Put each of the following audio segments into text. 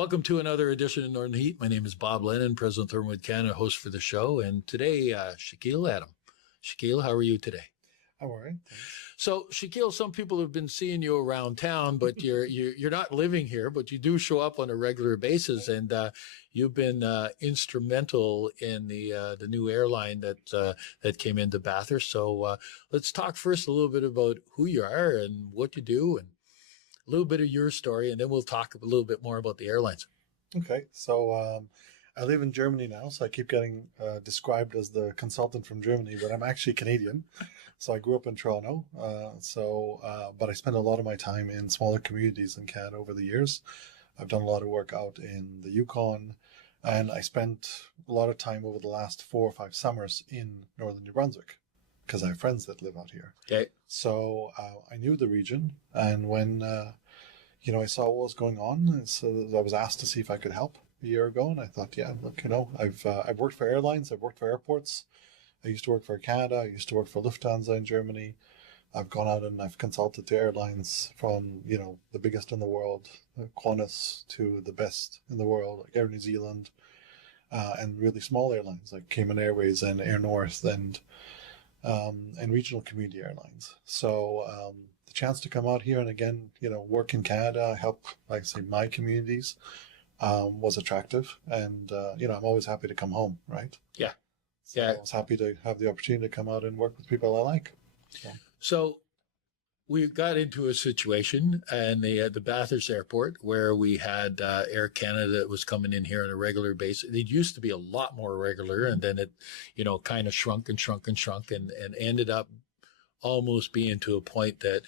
Welcome to another edition of Northern Heat. My name is Bob Lennon, President of ThermalWood Canada, host for the show. And today, Shakeel Adam. Shakeel, how are you today? I'm all right. Thanks. So, Shakeel, some people have been seeing you around town, but you're not living here, but you do show up on a regular basis, and you've been instrumental in the new airline that came into Bathurst. So, let's talk first a little bit about who you are and what you do, and a little bit of your story, and then we'll talk a little bit more about the airlines. Okay. So I live in Germany now, so I keep getting described as the consultant from Germany, but I'm actually Canadian. So I grew up in Toronto. But I spend a lot of my time in smaller communities in Canada over the years. I've done a lot of work out in the Yukon, and I spent a lot of time over the last 4 or 5 summers in northern New Brunswick because I have friends that live out here. Okay. So I knew the region, and when I saw what was going on, so I was asked to see if I could help a year ago, and I thought, yeah, look, I've worked for airlines, I've worked for airports. I used to work for Canada, I used to work for Lufthansa in Germany. I've gone out and I've consulted to airlines from, the biggest in the world, Qantas, to the best in the world, like Air New Zealand, and really small airlines like Cayman Airways and Air North and regional community airlines. So the chance to come out here and again, work in Canada, help, like I say, my communities, was attractive. And, I'm always happy to come home, right? Yeah. So I was happy to have the opportunity to come out and work with people I like. So we got into a situation in the Bathurst airport where we had Air Canada that was coming in here on a regular basis. It used to be a lot more regular, and then it, kind of shrunk and ended up almost being to a point that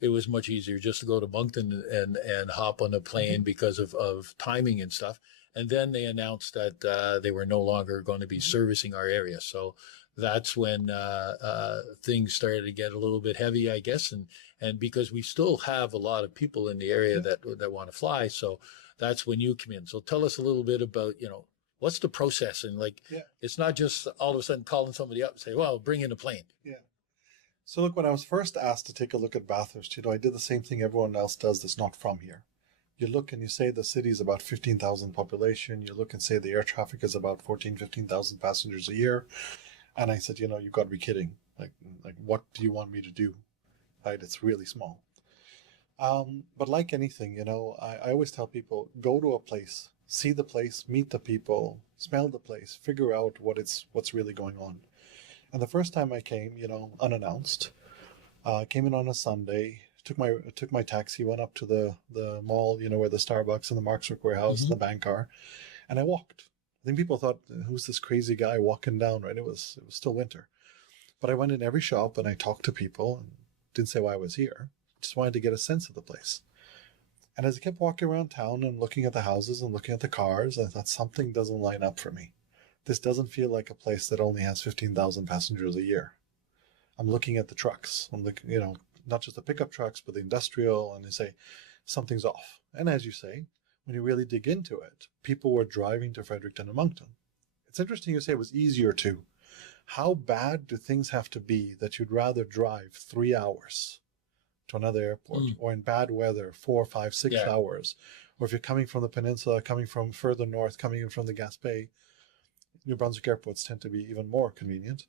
it was much easier just to go to Moncton and hop on a plane because of timing and stuff. And then they announced that they were no longer going to be servicing our area. So that's when things started to get a little bit heavy, I guess. And because we still have a lot of people in the area that want to fly. So that's when you come in. So tell us a little bit about, what's the process? And it's not just all of a sudden calling somebody up and say, well, bring in a plane. Yeah. So look, when I was first asked to take a look at Bathurst, I did the same thing everyone else does that's not from here. You look and you say the city is about 15,000 population. You look and say the air traffic is about 15,000 passengers a year. And I said, you've got to be kidding. Like, what do you want me to do? Right? It's really small. But like anything, I always tell people, go to a place, see the place, meet the people, smell the place, figure out what's really going on. And the first time I came, unannounced, came in on a Sunday, took my taxi, went up to the mall, where the Starbucks and the Markswick warehouse and the bank are, and I walked. I think people thought, who's this crazy guy walking down, right? It was still winter. But I went in every shop and I talked to people and didn't say why I was here. Just wanted to get a sense of the place. And as I kept walking around town and looking at the houses and looking at the cars, I thought something doesn't line up for me. This doesn't feel like a place that only has 15,000 passengers a year. I'm looking at the trucks. I'm looking, not just the pickup trucks, but the industrial, and they say something's off. And as you say, when you really dig into it, people were driving to Fredericton and Moncton. It's interesting you say it was easier to. How bad do things have to be that you'd rather drive 3 hours to another airport, or in bad weather, 4, 5, 6 hours? Or if you're coming from the peninsula, coming from further north, coming in from the Gaspé, New Brunswick airports tend to be even more convenient.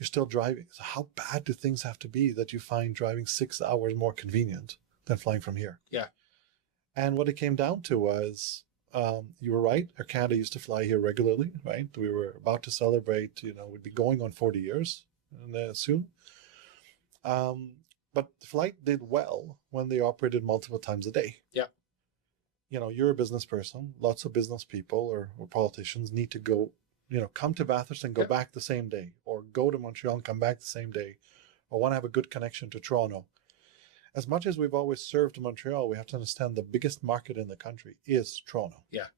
You're still driving. So how bad do things have to be that you find driving 6 hours more convenient than flying from here? Yeah. And what it came down to was, you were right, Air Canada used to fly here regularly, right? We were about to celebrate, we'd be going on 40 years soon. But the flight did well when they operated multiple times a day. Yeah. You're a business person. Lots of business people or politicians need to go, come to Bathurst and go back the same day, or go to Montreal and come back the same day, or want to have a good connection to Toronto. As much as we've always served Montreal, we have to understand the biggest market in the country is Toronto. Yeah.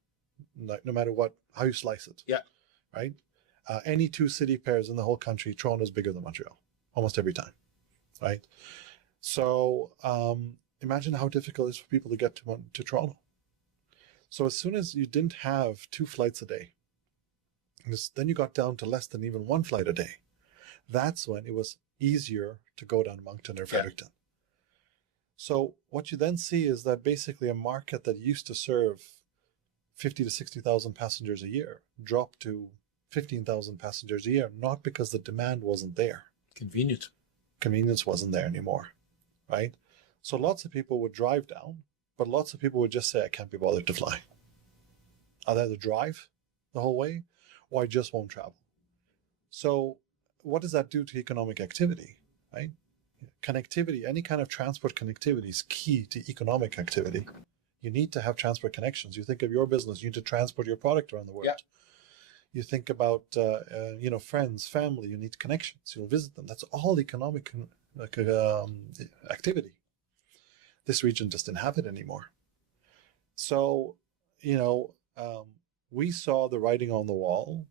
No matter how you slice it. Yeah. Right? Any two city pairs in the whole country, Toronto is bigger than Montreal, almost every time. Right? So imagine how difficult it is for people to get to Toronto. So as soon as you didn't have 2 flights a day, then you got down to less than even 1 flight a day. That's when it was easier to go down to Moncton or Fredericton. So what you then see is that basically a market that used to serve 50 to 60,000 passengers a year dropped to 15,000 passengers a year, not because the demand wasn't there. Convenient. Convenience wasn't there anymore, right? So lots of people would drive down, but lots of people would just say, I can't be bothered to fly. I'd either drive the whole way or I just won't travel. So what does that do to economic activity, right? Connectivity, any kind of transport connectivity is key to economic activity. You need to have transport connections. You think of your business, you need to transport your product around the world. Yeah. You think about, friends, family, you need connections. You'll visit them. That's all economic activity. This region just didn't have it anymore. So, we saw the writing on the wall.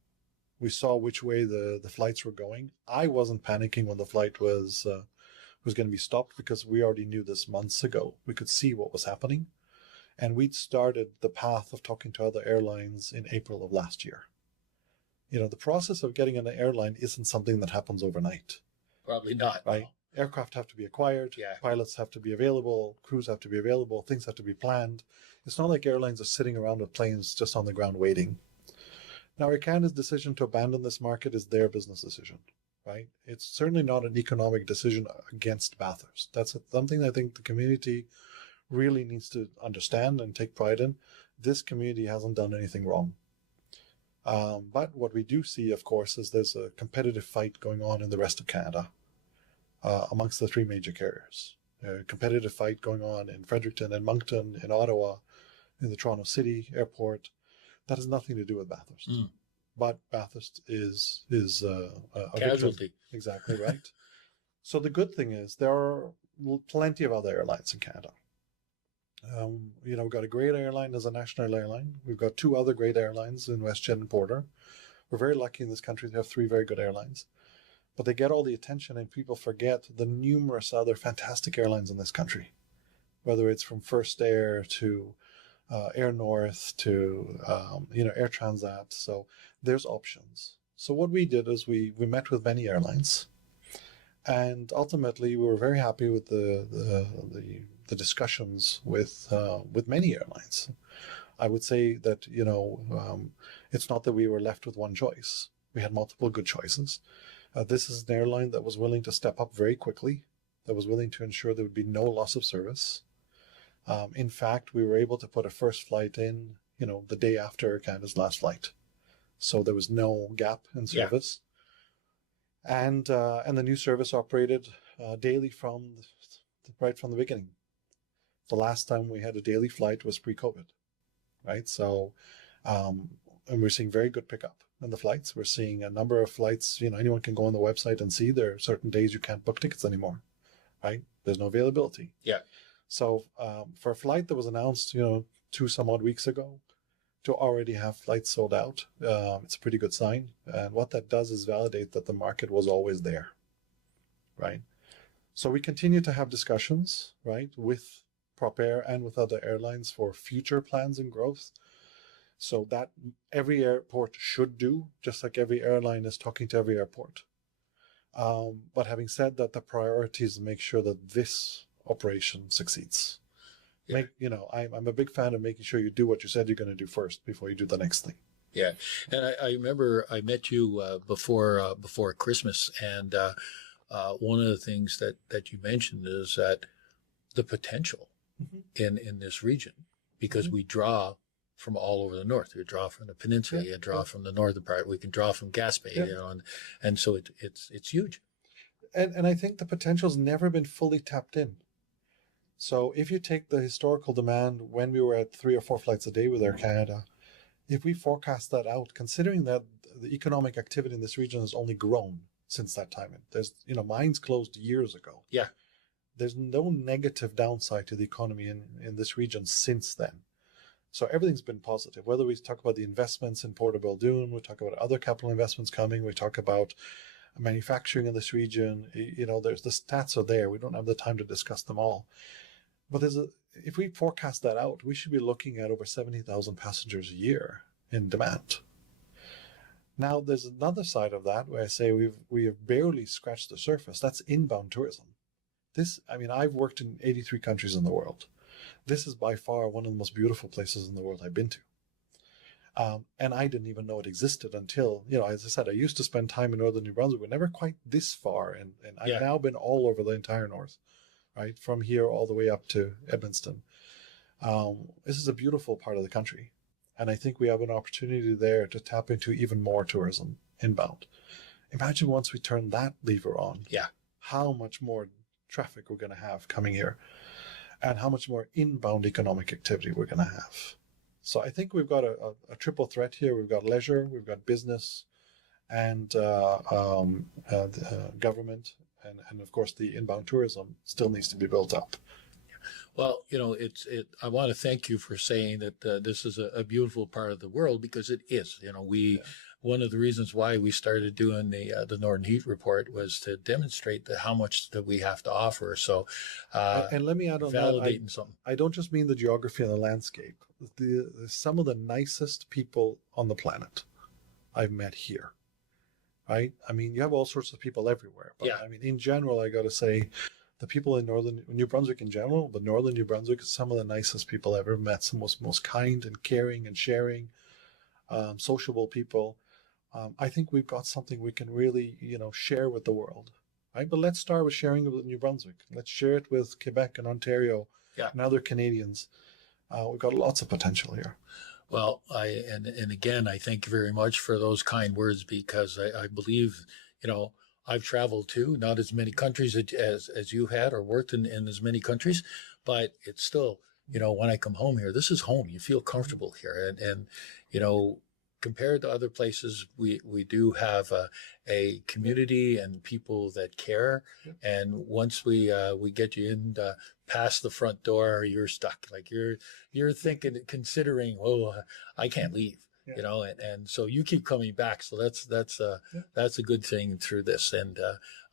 We saw which way the flights were going. I wasn't panicking when the flight was going to be stopped because we already knew this months ago. We could see what was happening. And we'd started the path of talking to other airlines in April of last year. The process of getting an airline isn't something that happens overnight. Probably not. Right? No. Aircraft have to be acquired. Yeah. Pilots have to be available. Crews have to be available. Things have to be planned. It's not like airlines are sitting around with planes just on the ground waiting. Now, Air Canada's decision to abandon this market is their business decision, right? It's certainly not an economic decision against Bathurst. That's something I think the community really needs to understand and take pride in. This community hasn't done anything wrong. But what we do see, of course, is there's a competitive fight going on in the rest of Canada amongst the three major carriers. A competitive fight going on in Fredericton and Moncton, in Ottawa, in the Toronto City Airport. That has nothing to do with Bathurst. But Bathurst is a Casualty. victim. Exactly right. So the good thing is there are plenty of other airlines in Canada. We've got a great airline as a national airline. We've got two other great airlines in WestJet and Porter. We're very lucky in this country to have three very good airlines. But they get all the attention and people forget the numerous other fantastic airlines in this country, whether it's from First Air to Air North to, Air Transat. So there's options. So what we did is we met with many airlines, and ultimately we were very happy with the discussions with many airlines. I would say that, it's not that we were left with one choice. We had multiple good choices. This is an airline that was willing to step up very quickly, that was willing to ensure there would be no loss of service. In fact, we were able to put a first flight in, the day after Canada's last flight. So there was no gap in service. Yeah. And the new service operated daily right from the beginning. The last time we had a daily flight was pre-COVID, right? So, and we're seeing very good pickup in the flights. We're seeing a number of flights, anyone can go on the website and see there are certain days you can't book tickets anymore, right? There's no availability. Yeah. So for a flight that was announced, 2 some odd weeks ago, to already have flights sold out, it's a pretty good sign. And what that does is validate that the market was always there, right? So we continue to have discussions, right, with PropAir and with other airlines for future plans and growth. So that every airport should do, just like every airline is talking to every airport. But having said that, the priority is to make sure that this operation succeeds. Yeah. I'm a big fan of making sure you do what you said you're going to do first before you do the next thing. Yeah, and I remember I met you before Christmas, and one of the things that you mentioned is that the potential in this region, because we draw from all over the north. We draw from the peninsula, you draw from the northern part. We can draw from Gaspé, and so it's huge. And I think the potential's never been fully tapped in. So if you take the historical demand when we were at 3 or 4 flights a day with Air Canada, if we forecast that out, considering that the economic activity in this region has only grown since that time, there's, mines closed years ago. Yeah. There's no negative downside to the economy in this region since then. So everything's been positive, whether we talk about the investments in Port of Baldoon, we talk about other capital investments coming, we talk about manufacturing in this region, there's the stats are there. We don't have the time to discuss them all. But if we forecast that out, we should be looking at over 70,000 passengers a year in demand. Now, there's another side of that where I say we have barely scratched the surface. That's inbound tourism. I've worked in 83 countries in the world. This is by far one of the most beautiful places in the world I've been to. And I didn't even know it existed until, as I said, I used to spend time in northern New Brunswick, but never quite this far. And I've Yeah. now been all over the entire north, right? From here all the way up to Edmundston. This is a beautiful part of the country. And I think we have an opportunity there to tap into even more tourism inbound. Imagine once we turn that lever on, Yeah. how much more traffic we're going to have coming here and how much more inbound economic activity we're going to have. So I think we've got a triple threat here. We've got leisure, we've got business, and government, and of course the inbound tourism still needs to be built up. Well, I want to thank you for saying that this is a beautiful part of the world, because it is. One of the reasons why we started doing the Northern Heat Report was to demonstrate how much that we have to offer. So, and let me add on validating that, something. I don't just mean the geography and the landscape. Some of the nicest people on the planet I've met here, right? I mean, you have all sorts of people everywhere, but Yeah. I mean, in general, I got to say, the people in northern New Brunswick in general, but northern New Brunswick is some of the nicest people I've ever met. Some most kind and caring and sharing, sociable people. I think we've got something we can really, share with the world, right? But let's start with sharing it with New Brunswick. Let's share it with Quebec and Ontario and other Canadians. We've got lots of potential here. Well, and again, I thank you very much for those kind words, because I believe, I've traveled to not as many countries as you had, or worked in as many countries, but it's still, when I come home here, this is home. You feel comfortable here. And compared to other places, we do have a community and people that care. Yep. And once we get you in past the front door, you're stuck. Like you're thinking, considering, I can't leave. Yeah. And so you keep coming back. So that's a good thing through this. And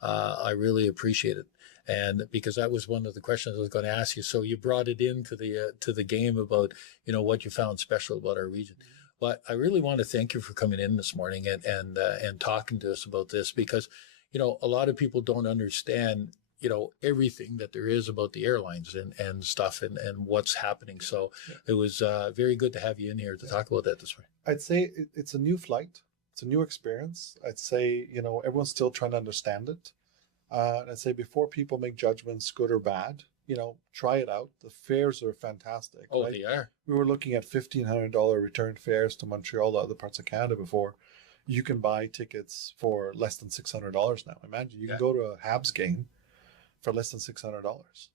I really appreciate it. And because that was one of the questions I was going to ask you. So you brought it into the game about, what you found special about our region. But I really want to thank you for coming in this morning and talking to us about this, because, a lot of people don't understand, everything that there is about the airlines and stuff and what's happening. So it was very good to have you in here to talk about that this morning. I'd say it's a new flight. It's a new experience. I'd say, everyone's still trying to understand it. And I'd say before people make judgments, good or bad, try it out. The fares are fantastic. Oh, right? they are. We were looking at $1,500 return fares to Montreal, to other parts of Canada before. You can buy tickets for less than $600 now. Imagine you can go to a Habs game for less than $600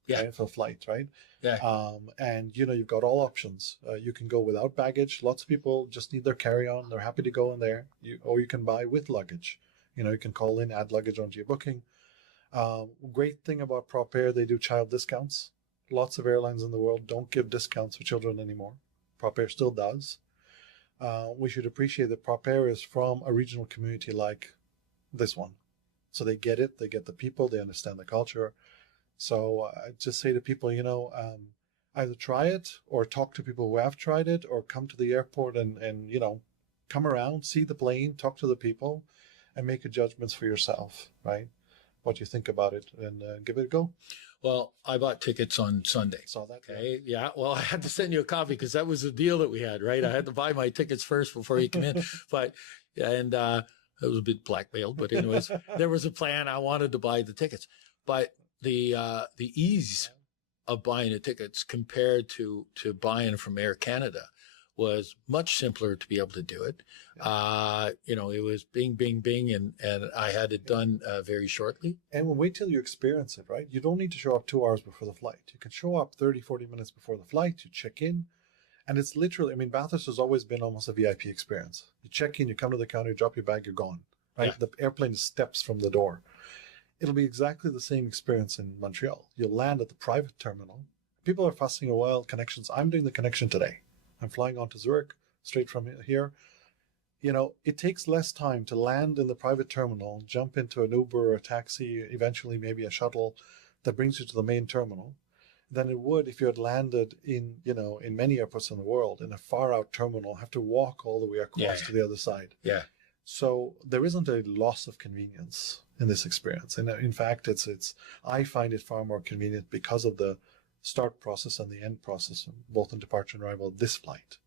right, for a flight, right? Yeah. And you've got all options. You can go without baggage. Lots of people just need their carry-on. They're happy to go in there. Or you can buy with luggage. You can call in, add luggage onto your booking. Great thing about Prop Air, they do child discounts. Lots of airlines in the world don't give discounts for children anymore. Prop Air still does. We should appreciate that Prop Air is from a regional community like this one. So they get it, they get the people, they understand the culture. So I just say to people, either try it or talk to people who have tried it, or come to the airport and come around, see the plane, talk to the people, and make your judgments for yourself, right? What you think about it, and give it a go. Well, I bought tickets on Sunday. Saw that. Okay. Yeah. Well, I had to send you a copy because that was the deal that we had, right? I had to buy my tickets first before you come in. It was a bit blackmailed, but anyways, there was a plan. I wanted to buy the tickets, but the ease of buying the tickets compared to buying from Air Canada was much simpler to be able to do it. It was bing, bing, bing, and I had it done very shortly. And wait till you experience it, right? You don't need to show up 2 hours before the flight. You can show up 30, 40 minutes before the flight. You check in. And it's literally, Bathurst has always been almost a VIP experience. You check in, you come to the counter, you drop your bag, you're gone, right? Yeah. The airplane steps from the door. It'll be exactly the same experience in Montreal. You'll land at the private terminal. People are fussing a connections. I'm doing the connection today. I'm flying on to Zurich, straight from here. It takes less time to land in the private terminal, jump into an Uber or a taxi, eventually maybe a shuttle that brings you to the main terminal, than it would if you had landed in many airports in the world in a far out terminal, have to walk all the way across to the other side. Yeah. So there isn't a loss of convenience in this experience. And in fact, I find it far more convenient because of the start process and the end process, both in departure and arrival of this flight.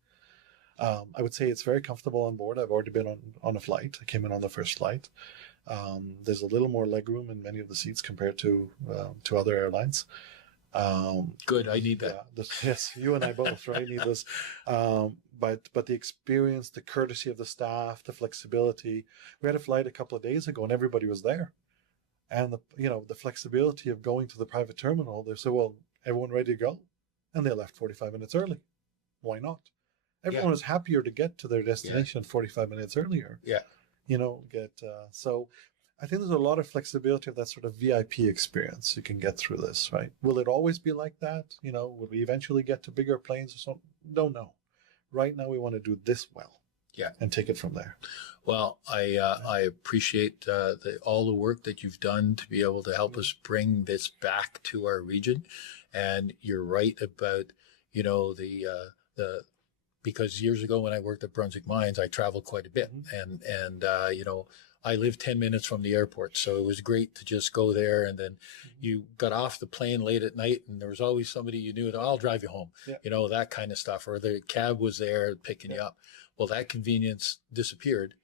I would say it's very comfortable on board. I've already been on a flight. I came in on the first flight. There's a little more legroom in many of the seats compared to other airlines. Good. I need that. Yeah, yes, you and I both, right? Need this. But the experience, the courtesy of the staff, the flexibility. We had a flight a couple of days ago, and everybody was there. And the flexibility of going to the private terminal. They said, "Well, everyone ready to go?" And they left 45 minutes early. Why not? Everyone is happier to get to their destination 45 minutes earlier. Yeah. So I think there's a lot of flexibility of that sort of VIP experience you can get through this, right? Will it always be like that? Will we eventually get to bigger planes or something? Don't know. Right now we want to do this well. Yeah. And take it from there. Well, I appreciate all the work that you've done to be able to help us bring this back to our region. And you're right about, because years ago when I worked at Brunswick Mines, I traveled quite a bit, and I lived 10 minutes from the airport, so it was great to just go there. And then you got off the plane late at night, and there was always somebody you knew, I'll drive you home, that kind of stuff, or the cab was there picking you up. Well, that convenience disappeared.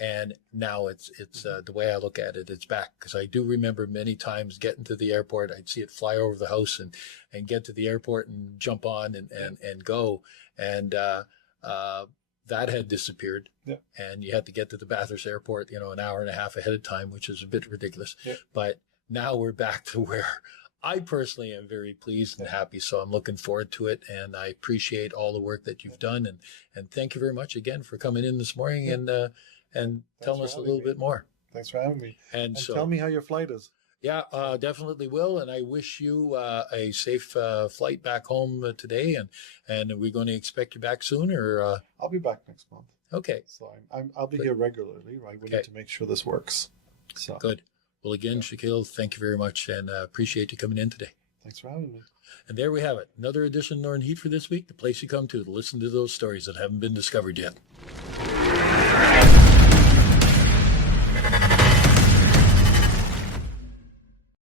And now it's the way I look at it, it's back. Because I do remember many times getting to the airport, I'd see it fly over the house and get to the airport and jump on and go. And that had disappeared. Yeah. And you had to get to the Bathurst airport, an hour and a half ahead of time, which is a bit ridiculous. Yeah. But now we're back to where I personally am very pleased and happy. So I'm looking forward to it. And I appreciate all the work that you've done. And thank you very much again for coming in this morning and telling us a little bit more. Thanks for having me. And so, tell me how your flight is. Yeah, definitely will. And I wish you a safe flight back home today. And are we going to expect you back soon, or? I'll be back next month. Okay. So I'll be here regularly, right? We need to make sure this works. So good. Well, again, Shakeel, thank you very much, and appreciate you coming in today. Thanks for having me. And there we have it. Another edition of Northern Heat for this week, the place you come to listen to those stories that haven't been discovered yet.